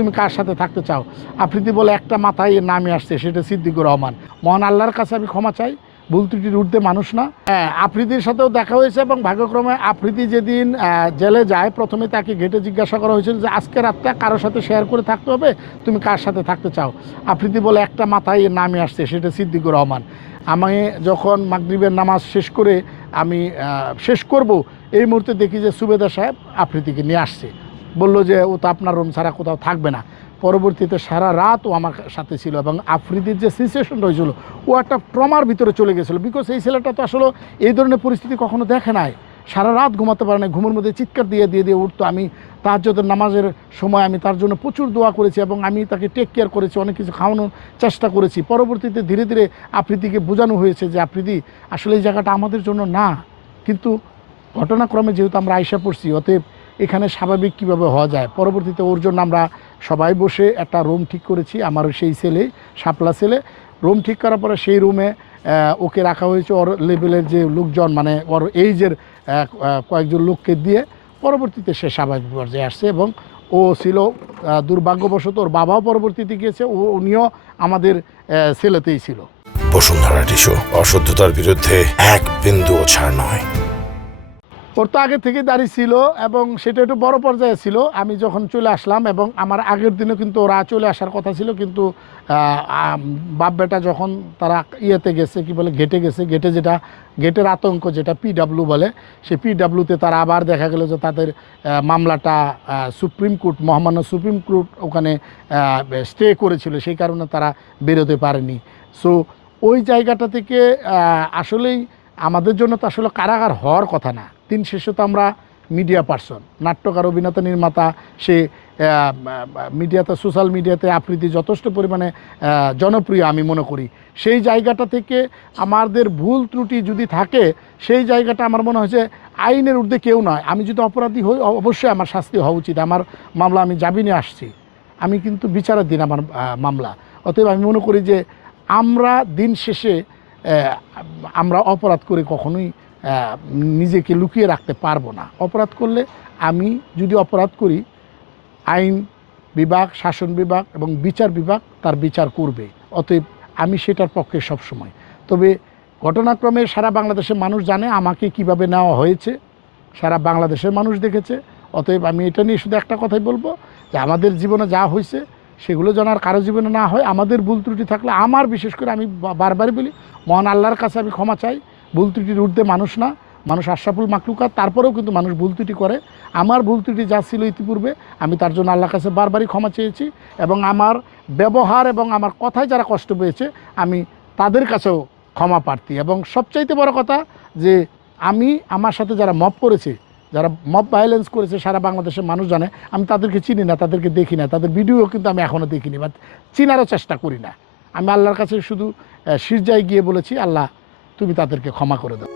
তুমি কার সাথে থাকতে চাও। আফ্রিদি বলে একটা মাথায় নামে আসছে, সেটা সিদ্দিকুর রহমান। মহান আল্লাহর কাছে আমি ক্ষমা চাই, ভুল ত্রুটির ঊর্ধ্বে মানুষ না। হ্যাঁ, আফ্রিদির সাথেও দেখা হয়েছে এবং ভাগ্যক্রমে আফ্রিদি যেদিন জেলে যায় প্রথমে তাকে গেটে জিজ্ঞাসা করা হয়েছিল যে আজকে রাতটা কারোর সাথে শেয়ার করে থাকতে হবে, তুমি কার সাথে থাকতে চাও। আফ্রিদি বলে একটা মাথায় নামে আসছে, সেটা সিদ্দিকুর রহমান। আমি যখন মাগরিবের নামাজ শেষ করে আমি শেষ করব, এই মুহূর্তে দেখি যে সুবেদার সাহেব আফ্রিদিকে নিয়ে আসছে, বলল যে ও তো আপনার রুম ছাড়া কোথাও থাকবে না। পরবর্তীতে সারা রাত ও আমার সাথে ছিল এবং আফ্রিদির যে সিচুয়েশনটা হয়েছিল, ও একটা ট্রমার ভিতরে চলে গেছিলো। বিকজ এই ছেলেটা তো আসলে এই ধরনের পরিস্থিতি কখনো দেখে নাই, সারা রাত ঘুমাতে পারে না, ঘুমের মধ্যে চিৎকার দিয়ে দিয়ে দিয়ে উঠতো। আমি তাহাজ্জুদের নামাজের সময় আমি তার জন্য প্রচুর দোয়া করেছি এবং আমি তাকে টেক কেয়ার করেছি, অনেক কিছু খাওয়ানোর চেষ্টা করেছি। পরবর্তীতে ধীরে ধীরে আফ্রিদিকে বোঝানো হয়েছে যে আফ্রিদি আসলে এই জায়গাটা আমাদের জন্য না, কিন্তু ঘটনাক্রমে যেহেতু আমরা আইসা পড়ছি, অতএব এখানে স্বাভাবিক কীভাবে হওয়া যায়। পরবর্তীতে ওর জন্য আমরা সবাই বসে একটা রুম ঠিক করেছি, আমার সেই ছেলে, শাপলা ছেলে। রুম ঠিক করার পরে সেই রুমে ওকে রাখা হয়েছে ওর লেভেলের যে লোকজন, মানে ওর এইজের কয়েকজন লোককে দিয়ে। পরবর্তীতে সে স্বাভাবিক পর্যায়ে আসছে এবং ও ছিল দুর্ভাগ্যবশত ওর বাবাও পরবর্তীতে গিয়েছে, উনিও আমাদের ছেলেতেই ছিল। বসুন্ধরা টিস্যু, অশুদ্ধতার বিরুদ্ধে এক বিন্দুও ছাড় নয়। ওর তো আগে থেকে দাঁড়িয়ে ছিল এবং সেটা একটু বড় পর্যায়ে ছিল আমি যখন চলে আসলাম, এবং আমার আগের দিনও কিন্তু ওরা চলে আসার কথা ছিল, কিন্তু বাপ বেটা যখন তারা ইয়েতে গেছে, কি বলে, গেটে গেছে, যেটা গেটের আতঙ্ক, যেটা পিডাব্লিউ বলে, সেই পিডাব্লিউতে তারা আবার দেখা গেল যে তাদের মামলাটা সুপ্রিম কোর্ট, মহামান্য সুপ্রিম কোর্ট ওখানে স্টে করেছিল, সেই কারণে তারা বেরোতে পারেনি। সো ওই জায়গাটা থেকে আসলেই আমাদের জন্য তো আসলে কারাগার হওয়ার কথা না। দিন শেষে তো আমরা মিডিয়া পার্সন, নাট্যকার, অভিনেতা, নির্মাতা। সে মিডিয়াতে, সোশ্যাল মিডিয়াতে আফ্রিদি যথেষ্ট পরিমাণে জনপ্রিয় আমি মনে করি। সেই জায়গাটা থেকে আমাদের ভুল ত্রুটি যদি থাকে, সেই জায়গাটা আমার মনে হয়েছে আইনের ঊর্ধ্বে কেউ নয়। আমি যদি অপরাধী হই, অবশ্যই আমার শাস্তি হওয়া উচিত। আমার মামলা, আমি জামিনে আসছি, আমি কিন্তু বিচারাধীন আমার মামলা। অতএব আমি মনে করি যে আমরা দিন শেষে আমরা অপরাধ করে কখনোই নিজেকে লুকিয়ে রাখতে পারবো না। অপরাধ করলে, আমি যদি অপরাধ করি, আইন বিভাগ, শাসন বিভাগ এবং বিচার বিভাগ তার বিচার করবে। অতএব আমি সেটার পক্ষে সবসময়। তবে ঘটনাক্রমে সারা বাংলাদেশের মানুষ জানে আমাকে কিভাবে নেওয়া হয়েছে, সারা বাংলাদেশের মানুষ দেখেছে। অতএব আমি এটা নিয়ে শুধু একটা কথাই বলবো যে আমাদের জীবনে যা হয়েছে সেগুলো যেন আর কারো জীবনে না হয়। আমাদের ভুল ত্রুটি থাকলে, আমার বিশেষ করে আমি বারবারই বলি, মহান আল্লাহর কাছে আমি ক্ষমা চাই। ভুল ত্রুটির ঊর্ধ্বে মানুষ না, মানুষ আশরাফুল মাখলুকাত। তারপরেও কিন্তু মানুষ ভুল ত্রুটি করে। আমার ভুল ত্রুটি যা ছিল ইতিপূর্বে, আমি তার জন্য আল্লাহর কাছে বারবারই ক্ষমা চেয়েছি, এবং আমার ব্যবহার এবং আমার কথায় যারা কষ্ট পেয়েছে, আমি তাদের কাছেও ক্ষমা প্রার্থী। এবং সবচাইতে বড় কথা যে আমি, আমার সাথে যারা মব করেছে, যারা মব ভায়োলেন্স করেছে, সারা বাংলাদেশের মানুষ জানে। আমি তাদেরকে চিনি না, তাদেরকে দেখি না, তাদের ভিডিও কিন্তু আমি এখনও দেখিনি বা চিনারও চেষ্টা করি না। আমি আল্লাহর কাছে শুধু সিজদায় গিয়ে বলেছি, আল্লাহ তুমি তাদেরকে ক্ষমা করে দাও।